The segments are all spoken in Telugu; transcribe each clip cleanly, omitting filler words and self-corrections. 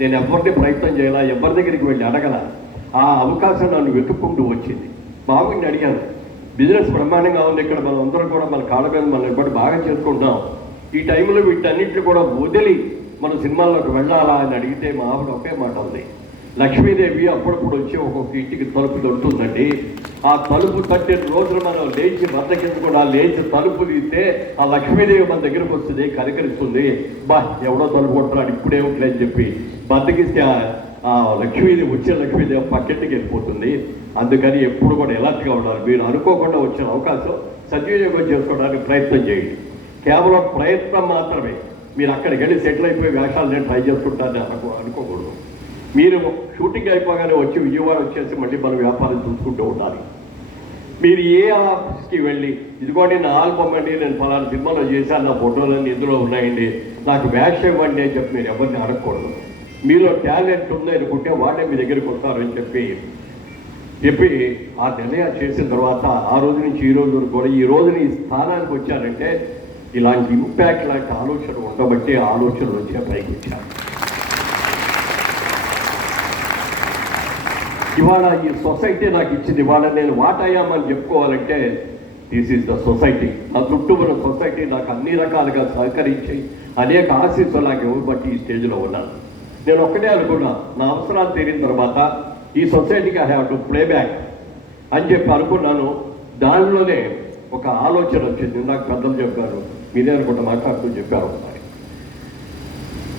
నేను ఎవరిని ప్రయత్నం చేయాలా, ఎవరి దగ్గరికి వెళ్ళి అడగల. ఆ అవకాశం నన్ను వెతుక్కుంటూ వచ్చింది. బాబుని అడిగాను, బిజినెస్ బ్రహ్మాండంగా ఉంది, ఇక్కడ మనం అందరం కూడా మన కాళ్ళ మీద మనం ఇప్పటి బాగా చేసుకుంటున్నాం, ఈ టైంలో వీటన్నింటిని కూడా వదిలి మన సినిమాల్లోకి వెళ్ళాలా అని అడిగితే మా ఆవిడ ఒకే మాట ఉంది, లక్ష్మీదేవి అప్పుడప్పుడు వచ్చి ఒక్కొక్క ఇంటికి తలుపు తొడుతుందండి, ఆ తలుపు తట్టిన రోజున మనం లేచి బద్దకించకుండా లేచి తలుపు తీస్తే ఆ లక్ష్మీదేవి మన దగ్గరకు వస్తుంది, కనికరిస్తుంది. ఎవడో తలుపు కొడుతున్నాడు ఇప్పుడే ఉంటుంది అని చెప్పి బద్దకిస్తే ఆ లక్ష్మీదేవి వచ్చే లక్ష్మీదేవి పక్కింటికి వెళ్ళిపోతుంది. అందుకని ఎప్పుడు కూడా ఎలర్ట్గా ఉండాలి. మీరు అనుకోకుండా వచ్చిన అవకాశం సద్వినియోగం చేసుకోవడానికి ప్రయత్నం చేయండి. కేవలం ప్రయత్నం మాత్రమే. మీరు అక్కడికి వెళ్ళి సెటిల్ అయిపోయి వేషాలు నేను ట్రై చేసుకుంటానని అనుకోకూడదు. మీరు షూటింగ్ అయిపోగానే వచ్చి విజయవాడ వచ్చేసి మళ్ళీ మనం వ్యాపారం చూసుకుంటూ ఉండాలి. మీరు ఏ ఆఫీస్కి వెళ్ళి ఇదిగోండి నా ఆల్బమ్ అండి, నేను ఫలానా సినిమాలో చేశాను, నా ఫోటోలన్నీ ఇందులో ఉన్నాయండి, నాకు వేషం ఇవ్వండి అని చెప్పి మీరు ఎవరిని అడగకూడదు. మీలో టాలెంట్ ఉంది అనుకుంటే వాళ్ళే మీ దగ్గరికి వస్తారని చెప్పి ఆ నిర్ణయం చేసిన తర్వాత ఆ రోజు నుంచి ఈ రోజు వరకు కూడా ఈ రోజున ఈ స్థానానికి వచ్చారంటే ఇలాంటి ఇంపాక్ట్ లాంటి ఆలోచన ఉండబట్టి ఆలోచనలు వచ్చే పైకి వచ్చారు. ఇవాళ ఈ సొసైటీ నాకు ఇచ్చింది. ఇవాళ నేను వాట్ అయ్యామని చెప్పుకోవాలంటే దిస్ ఈజ్ ద సొసైటీ. నా చుట్టూ ఉన్న సొసైటీ నాకు అన్ని రకాలుగా సహకరించి అనేక ఆశీస్సులు నాకు ఇవ్వబట్టి ఈ స్టేజ్లో ఉన్నాను. నేను ఒక్కటే అనుకున్నా, నా అవసరాలు తీరిన తర్వాత ఈ సొసైటీకి I have to play back అని చెప్పి అనుకున్నాను. దానిలోనే ఒక ఆలోచన వచ్చింది. నాకు పెద్దలు చెప్పారు, మీరే అనుకుంటా మాట్లాడుతూ చెప్పారు ఒకసారి.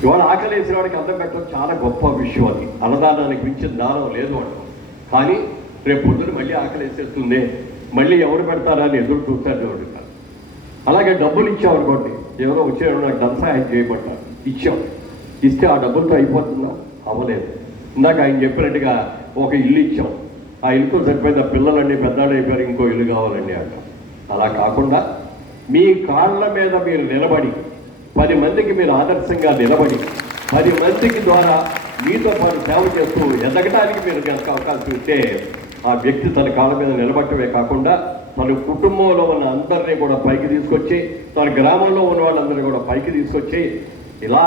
ఇవాళ ఆకలి వేసిన వాడికి అన్నం పెట్టడం చాలా గొప్ప విషయం. అది అన్నదానానికి మించిన దానం లేదు అంటాం. కానీ రేపు పొద్దున మళ్ళీ ఆకలి వేసేస్తుంది, మళ్ళీ ఎవరు పెడతారా అని ఎదురు చూస్తాడు అడుగుతారు. అలాగే డబ్బులు ఇచ్చామనుకోండి, ఎవరో వచ్చేవాడు నాకు ధన సహాయం చేయబడ్డారు, ఇచ్చాం. ఇస్తే ఆ డబ్బులతో అయిపోతుందా? అవ్వలేదు. ఇందాక ఆయన చెప్పినట్టుగా ఒక ఇల్లు ఇచ్చాం, ఆ ఇల్లుతో సరిపోయింది, ఆ పిల్లలన్నీ పెద్దవాళ్ళు అయిపోయారు, ఇంకో ఇల్లు కావాలండి అంట. అలా కాకుండా మీ కాళ్ళ మీద మీరు నిలబడి 10 మందికి మీరు ఆదర్శంగా నిలబడి 10 మందికి ద్వారా మీతో పాటు సేవ చేస్తూ ఎదగడానికి మీరు కనుక అవకాశం ఇస్తే ఆ వ్యక్తి తన కాళ్ళ మీద నిలబడటమే కాకుండా తన కుటుంబంలో ఉన్న అందరినీ కూడా పైకి తీసుకొచ్చి, తన గ్రామంలో ఉన్న వాళ్ళందరినీ కూడా పైకి తీసుకొచ్చి ఇలా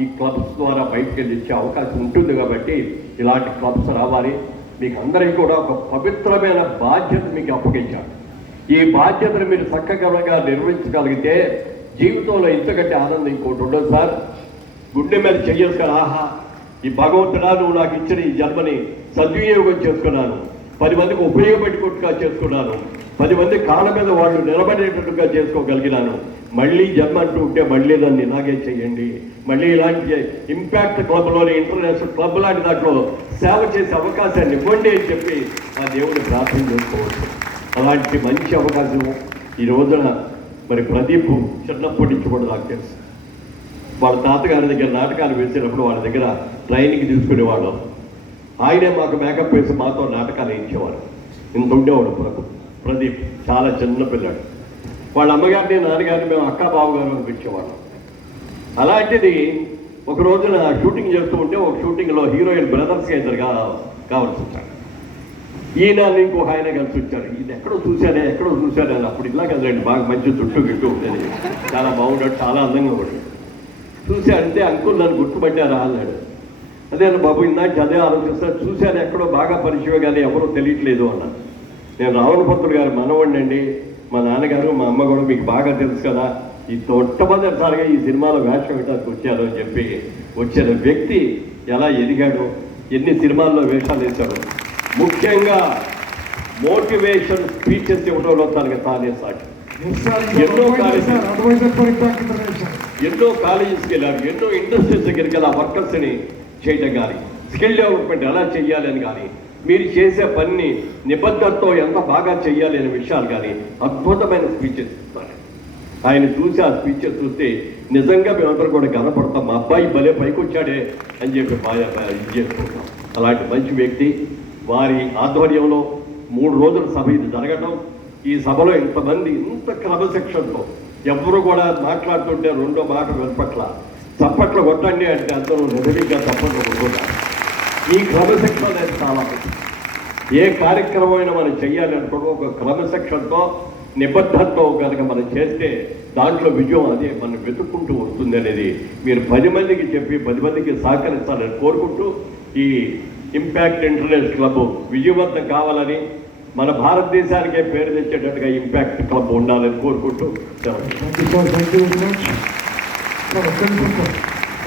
ఈ క్లబ్స్ ద్వారా బయటకు వెళ్ళి ఇచ్చే అవకాశం ఉంటుంది. కాబట్టి ఇలాంటి క్లబ్స్ రావాలి. మీకు అందరికీ కూడా ఒక పవిత్రమైన బాధ్యత మీకు అప్పగించారు. ఈ బాధ్యతను మీరు చక్కగా నిర్వహించగలిగితే జీవితంలో ఇంతకంటే ఆనందం ఇంకోటి ఉండదు సార్. గుండె మీద చెయ్యేసుకొని ఆహా ఈ భగవంతుడా నువ్వు నాకు ఇచ్చిన ఈ జన్మని సద్వినియోగం చేసుకున్నాను, 10 మందికి ఉపయోగపెట్టుకుంటుగా చేసుకున్నాను, 10 మంది కాళ్ళ మీద వాళ్ళు నిలబడేటట్టుగా చేసుకోగలిగినాను. మళ్ళీ జన్మ అంటూ ఉంటే మళ్ళీ నన్ను ఇలాగే చేయండి, మళ్ళీ ఇలాంటి ఇంపాక్ట్ క్లబ్లోని ఇంటర్నేషనల్ క్లబ్ లాంటి దాంట్లో సేవ చేసే అవకాశాన్ని ఇవ్వండి అని చెప్పి ఆ దేవుడిని ప్రార్థన చేసుకోవచ్చు. అలాంటి మంచి అవకాశం ఈ రోజున మరి ప్రదీప్ చిన్నప్పటి నుంచి కూడా నాకు తెలుసు. వాళ్ళ తాతగారి దగ్గర నాటకాలు వేసినప్పుడు వాళ్ళ దగ్గర ట్రైనింగ్ తీసుకునేవాళ్ళం. ఆయనే మాకు మేకప్ వేసి మాతో నాటకాలు వేయించేవారు. ఇంత ఉండేవాడు ప్రదీప్, చాలా చిన్న పిల్లాడు. వాళ్ళ అమ్మగారిని నాన్నగారిని మేము అక్క బావగారు అనిపించేవాళ్ళం. అలాంటిది ఒక రోజున షూటింగ్ చేస్తూ ఉంటే ఒక షూటింగ్లో హీరోయిన్ బ్రదర్స్గా ఇద్దరుగా కావాల్సి వచ్చాడు. ఈయన ఇంకొక ఆయన కలిసి వచ్చారు. ఇది ఎక్కడో చూశానే అని. అప్పుడు ఇలా కదండి, బాగా మంచి చుట్టూ గిట్టు ఉంటుంది, చాలా బాగుంటాడు, చాలా అందంగా ఉంటుంది. చూశాడంటే అంకుల్ నన్ను గుర్తుపట్టారా అన్నాడు. అదే బాబు ఇందాక అదే ఆలోచిస్తాను, చూశాను ఎక్కడో బాగా పరిచయం కానీ ఎవరో తెలియట్లేదు అన్నాను. నేను రావణపత్రుడు గారు మనవాడినండి, మా నాన్నగారు మా అమ్మ కూడా మీకు బాగా తెలుసు కదా, ఈ మొట్టమొదటిసారిగా ఈ సినిమాలో వేషం వేయడానికి వచ్చారు అని చెప్పి వచ్చిన వ్యక్తి ఎలా ఎదిగాడు, ఎన్ని సినిమాల్లో వేషాలు వేశాడు, ముఖ్యంగా మోటివేషన్ స్పీచెస్ ఇవ్వడంలో తనకి తానే సాటి. ఎన్నో కాలేజెస్కి వెళ్ళారు, ఎన్నో ఇండస్ట్రీస్ దగ్గరికి వెళ్ళి ఆ వర్కర్స్ని చేయడం కానీ, స్కిల్ డెవలప్మెంట్ ఎలా చేయాలి అని కానీ, మీరు చేసే పనిని నిబద్ధతతో ఎంత బాగా చేయాలి అనే విషయాలు కానీ అద్భుతమైన స్పీచెస్ ఇస్తారు. ఆయన చూసి ఆ స్పీచెస్ చూస్తే నిజంగా మేమందరం కూడా గర్వపడతాం, మా అబ్బాయి భలే పైకి వచ్చాడే అని చెప్పి బాగా ఇది చేసుకుంటాం. అలాంటి మంచి వ్యక్తి వారి ఆధ్వర్యంలో 3 రోజుల సభ ఇది జరగడం, ఈ సభలో ఇంతమంది ఇంత క్రమశిక్షణతో ఎవరు కూడా మాట్లాడుతుంటే రెండో మాట వినపట్ల, చప్పట్లు కొట్టండి అంటే అందరూ నిజంగా చప్పట్లు కొట్టుకుంటారు. ఈ క్రమశిక్షణ అనేది చాలా ఏ కార్యక్రమం అయినా మనం చెయ్యాలి అనుకోవడం ఒక క్రమశిక్షణతో నిబద్ధతతో కనుక మనం చేస్తే దాంట్లో విజయం అదే మనం వెతుక్కుంటూ వస్తుంది అనేది మీరు 10 మందికి చెప్పి 10 మందికి సహకరిస్తారని కోరుకుంటూ ఈ ఇంపాక్ట్ ఇంటర్నేషనల్ క్లబ్ విజయవంతం కావాలని మన భారతదేశానికే పేరు తెచ్చేటట్టుగా ఇంపాక్ట్ క్లబ్ ఉండాలని కోరుకుంటూ Thank you, sir. Thank you very much. Sir,